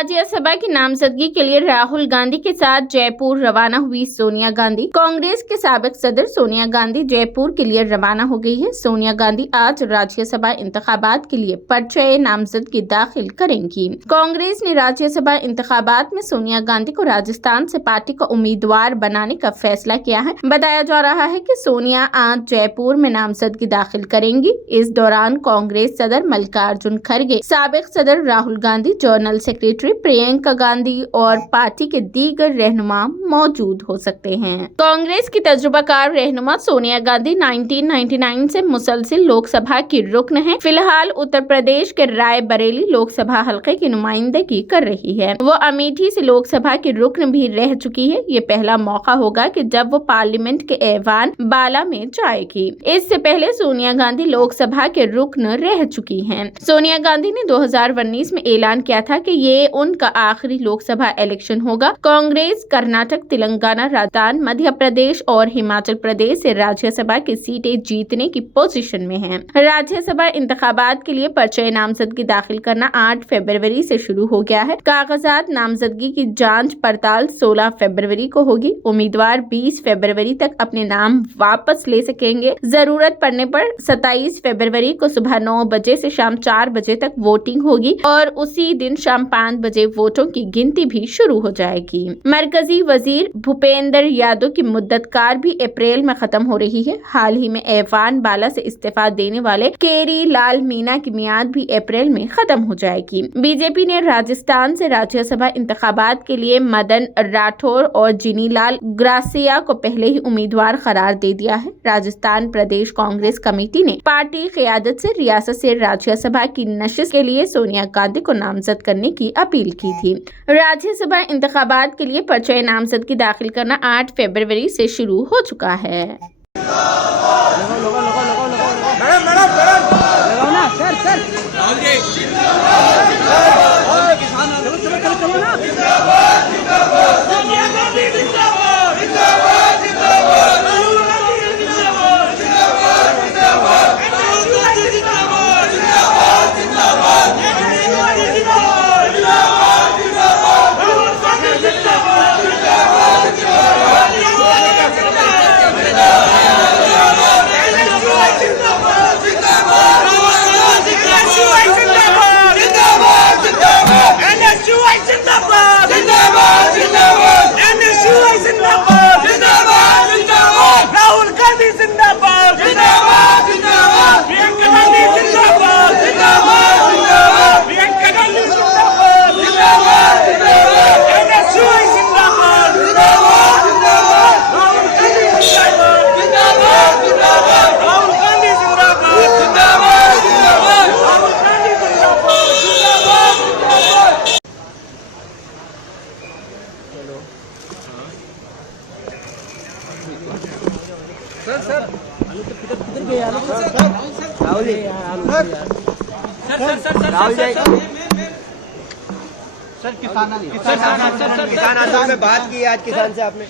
राज्यसभा की नामजदगी के लिए राहुल गांधी के साथ जयपुर रवाना हुई सोनिया गांधी। कांग्रेस के साबिक सदर सोनिया गांधी जयपुर के लिए रवाना हो गई है। सोनिया गांधी आज राज्यसभा इंतखाबात के लिए पर्चे नामजदगी दाखिल करेंगी। कांग्रेस ने राज्यसभा इंतखाबात में सोनिया गांधी को राजस्थान से पार्टी का उम्मीदवार बनाने का फैसला किया है। बताया जा रहा है कि सोनिया आज जयपुर में नामजदगी दाखिल करेंगी। इस दौरान कांग्रेस सदर मल्लिकार्जुन खड़गे, साबिक सदर राहुल गांधी, जनरल सेक्रेटरी प्रियंका गांधी और पार्टी के दीगर रहनुमा मौजूद हो सकते हैं। कांग्रेस की तजुर्बाकार रहनुमा सोनिया गांधी 1999 से मुसलसिल लोकसभा की रुकन है। फिलहाल उत्तर प्रदेश के रायबरेली लोकसभा हलके की नुमाइंदगी कर रही है। वो अमेठी से लोकसभा की रुकन भी रह चुकी है। ये पहला मौका होगा कि जब वो पार्लियामेंट के ऐवान बाला में जाएगी। इससे पहले सोनिया गांधी लोकसभा के रुकन रह चुकी हैं। सोनिया गांधी ने 2019 में ऐलान किया था कि ये उनका आखिरी लोकसभा इलेक्शन होगा। कांग्रेस कर्नाटक, तेलंगाना, राजस्थान, मध्य प्रदेश और हिमाचल प्रदेश से राज्यसभा की सीटें जीतने की पोजीशन में है। राज्यसभा इंतखाबात के लिए पर्चे नामजदगी दाखिल करना 8 फरवरी से शुरू हो गया है। कागजात नामजदगी की जांच पड़ताल 16 फरवरी को होगी। उम्मीदवार 20 फरवरी तक अपने नाम वापस ले सकेंगे। जरूरत पड़ने पर 27 फरवरी को सुबह 9 बजे से शाम 4 बजे तक वोटिंग होगी और उसी दिन शाम 5 बजे वोटों की गिनती भी शुरू हो जाएगी। मरकजी वजीर भूपेंद्र यादव की मुद्दतकार भी अप्रैल में खत्म हो रही है। हाल ही में ऐवान बाला से इस्तीफा देने वाले केरी लाल मीणा की मियाद भी अप्रैल में खत्म हो जाएगी। बीजेपी ने राजस्थान से राज्यसभा इंतखाबात के लिए मदन राठौर और जिनीलाल ग्रासिया को पहले ही उम्मीदवार करार दे दिया है। राजस्थान प्रदेश कांग्रेस कमेटी ने पार्टी क़यादत से रियासत से राज्यसभा की नशिस्त के लिए सोनिया गांधी को नामजद करने की अपील की थी। राज्यसभा इंतखाबात के लिए पर्चे नामजदगी दाखिल करना 8 फरवरी से शुरू हो चुका है। राहुल गांधी जिंदाबाद, जिंदाबाद, जिंदाबाद, प्रियंका गांधी जिंदाबाद, जिंदाबाद, जिंदाबाद, प्रियंका गांधी जिंदाबाद, जिंदाबाद, जिंदाबाद, एनएसयूआई जिंदाबाद, जिंदाबाद, जिंदाबाद, राहुल गांधी जिंदाबाद, जिंदाबाद, जिंदाबाद, राहुल गांधी जिंदाबाद, जिंदाबाद, जिंदाबाद, राहुल गांधी जिंदाबाद, जिंदाबाद, जिंदाबाद। सर किधर गए यार? राहुल जी, राहुल जी, सर किसान आंदोलन में बात की आज किसान से आपने?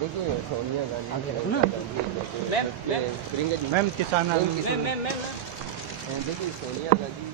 देखिए सोनिया गांधी मैम किसान देखिए सोनिया गांधी